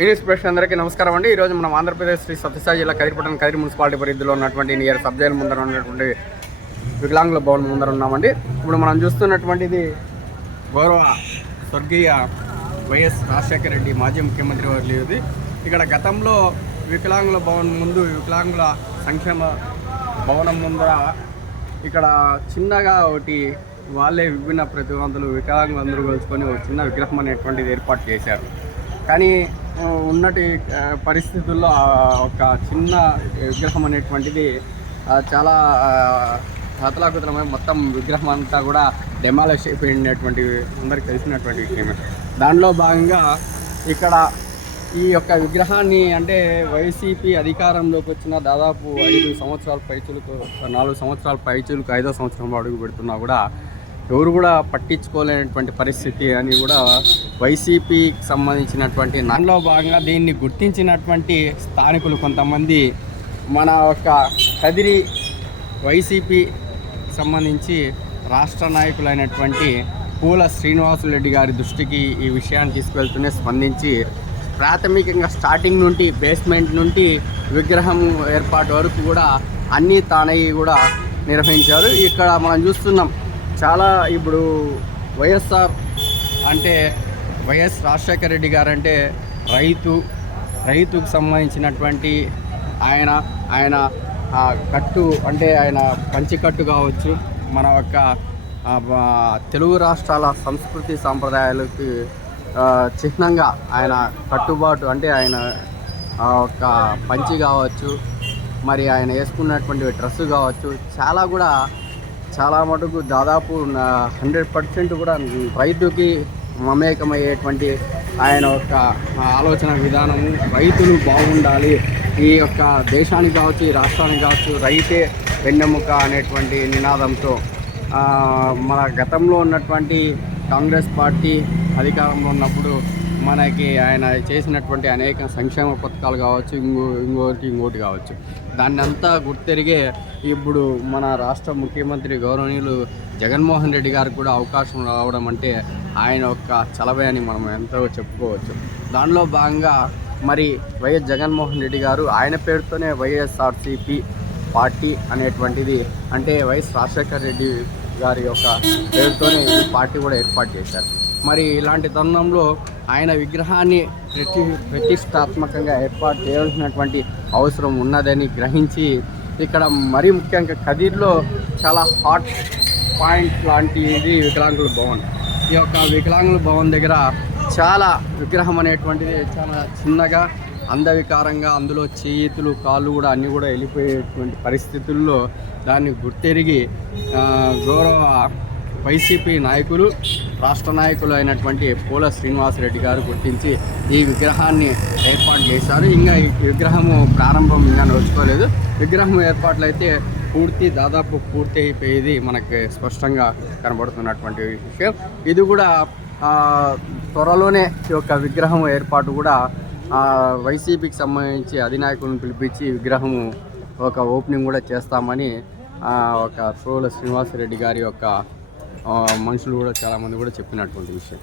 English ప్రేక్షకులు అందరికీ నమస్కారం అండి. ఈరోజు మనం ఆంధ్రప్రదేశ్ శ్రీ సత్యసాయి జిల్లా కదిరిపట్టణం కదిరి మున్సిపాలిటీ పరిధిలో ఉన్నటువంటి నియర్ సబ్జైల్ ముందర ఉన్నటువంటి వికలాంగుల భవన్ ముందర ఉన్నామండి. ఇప్పుడు మనం చూస్తున్నటువంటిది గౌరవ స్వర్గీయ వైఎస్ రాజశేఖర రెడ్డి మాజీ ముఖ్యమంత్రి వారు లేదు. ఇక్కడ గతంలో వికలాంగుల భవన్ ముందు వికలాంగుల సంక్షేమ భవనం ముందర ఇక్కడ చిన్నగా ఒకటి వాళ్ళే విభిన్న ప్రతిభావంతులు వికలాంగులు అందరూ కలుసుకొని ఒక చిన్న విగ్రహం అనేటువంటిది ఏర్పాటు చేశారు. కానీ ఉన్నటి పరిస్థితుల్లో ఒక చిన్న విగ్రహం అనేటువంటిది చాలా హతలాకుతలమై మొత్తం విగ్రహం అంతా కూడా డెమాలిష్ అయిపోయినటువంటి అందరికి తెలిసినటువంటి విషయమే. దానిలో భాగంగా ఇక్కడ ఈ యొక్క విగ్రహాన్ని అంటే వైసీపీ అధికారంలోకి వచ్చిన దాదాపు ఐదు సంవత్సరాల పైచులకు నాలుగు సంవత్సరాల పైచులకు ఐదో సంవత్సరంలో అడుగు పెడుతున్నా కూడా ఎవరు కూడా పట్టించుకోలేనటువంటి పరిస్థితి అని కూడా వైసీపీకి సంబంధించినటువంటి దానిలో భాగంగా దీన్ని గుర్తించినటువంటి స్థానికులు కొంతమంది మన యొక్క కదిరి వైసీపీ సంబంధించి రాష్ట్ర నాయకులైనటువంటి పూల శ్రీనివాసులరెడ్డి గారి దృష్టికి ఈ విషయాన్ని తీసుకువెళ్తూనే స్పందించి ప్రాథమికంగా స్టార్టింగ్ నుండి బేస్మెంట్ నుండి విగ్రహం ఏర్పాటు వరకు కూడా అన్నీ తానయ్యి కూడా నిర్వహించారు. ఇక్కడ మనం చూస్తున్నాం చాలా ఇప్పుడు వైఎస్ఆర్ అంటే వైఎస్ రాజశేఖర రెడ్డి గారు అంటే రైతు రైతుకు సంబంధించినటువంటి ఆయన ఆయన కట్టు అంటే ఆయన పంచికట్టు కావచ్చు. మన యొక్క తెలుగు రాష్ట్రాల సంస్కృతి సాంప్రదాయాలకి చిహ్నంగా ఆయన కట్టుబాటు అంటే ఆయన ఒక పంచి కావచ్చు. మరి ఆయన వేసుకున్నటువంటి డ్రెస్సు కావచ్చు. చాలా కూడా చాలా మటుకు దాదాపు హండ్రెడ్ పర్సెంట్ కూడా రైతుకి మమేకమయ్యేటువంటి ఆయన యొక్క ఆలోచన విధానము రైతులు బాగుండాలి ఈ యొక్క దేశానికి కావచ్చు ఈ రాష్ట్రానికి కావచ్చు రైతే వెన్నెముక అనేటువంటి నినాదంతో మన గతంలో ఉన్నటువంటి కాంగ్రెస్ పార్టీ అధికారంలో ఉన్నప్పుడు మనకి ఆయన చేసినటువంటి అనేక సంక్షేమ పథకాలు కావచ్చు ఇంకో ఇంకోటి ఇంకోటి కావచ్చు. దాన్ని అంతా గుర్తెరిగే ఇప్పుడు మన రాష్ట్ర ముఖ్యమంత్రి గౌరవనీయులు జగన్మోహన్ రెడ్డి గారికి కూడా అవకాశం రావడం అంటే ఆయన యొక్క చలవే అని మనం ఎంతో చెప్పుకోవచ్చు. దానిలో భాగంగా మరి వైఎస్ జగన్మోహన్ రెడ్డి గారు ఆయన పేరుతోనే వైఎస్ఆర్సీపీ పార్టీ అనేటువంటిది అంటే వైఎస్ రాజశేఖర రెడ్డి గారి యొక్క పేరుతోనే ఈ పార్టీ కూడా ఏర్పాటు చేశారు. మరి ఇలాంటి తరుణంలో ఆయన విగ్రహాన్ని ప్రతి ప్రతిష్టాత్మకంగా ఏర్పాటు చేయాల్సినటువంటి అవసరం ఉన్నదని గ్రహించి ఇక్కడ మరీ ముఖ్యంగా కదిర్లో చాలా హాట్ పాయింట్ లాంటిది వికలాంగుల భవన్. ఈ యొక్క వికలాంగుల భవన్ దగ్గర చాలా విగ్రహం అనేటువంటిది చాలా చిన్నగా అందవికారంగా అందులో చేతులు కాళ్ళు కూడా అన్నీ కూడా వెళ్ళిపోయేటువంటి పరిస్థితుల్లో దాన్ని గుర్తెరిగి గౌరవ వైసీపీ నాయకులు రాష్ట్ర నాయకులు అయినటువంటి పూల శ్రీనివాసరెడ్డి గారు గుర్తించి ఈ విగ్రహాన్ని ఏర్పాటు చేశారు. ఇంకా ఈ విగ్రహము ప్రారంభం ఇంకా నోచుకోలేదు విగ్రహం ఏర్పాట్లు అయితే పూర్తి దాదాపు పూర్తి అయిపోయేది మనకి స్పష్టంగా కనబడుతున్నటువంటి విషయం. ఇది కూడా త్వరలోనే ఈ యొక్క విగ్రహం ఏర్పాటు కూడా వైసీపీకి సంబంధించి అధినాయకులను పిలిపించి విగ్రహము ఒక ఓపెనింగ్ కూడా చేస్తామని ఒక సోల శ్రీనివాసరెడ్డి గారి యొక్క మనుషులు కూడా చాలామంది కూడా చెప్పినటువంటి విషయం.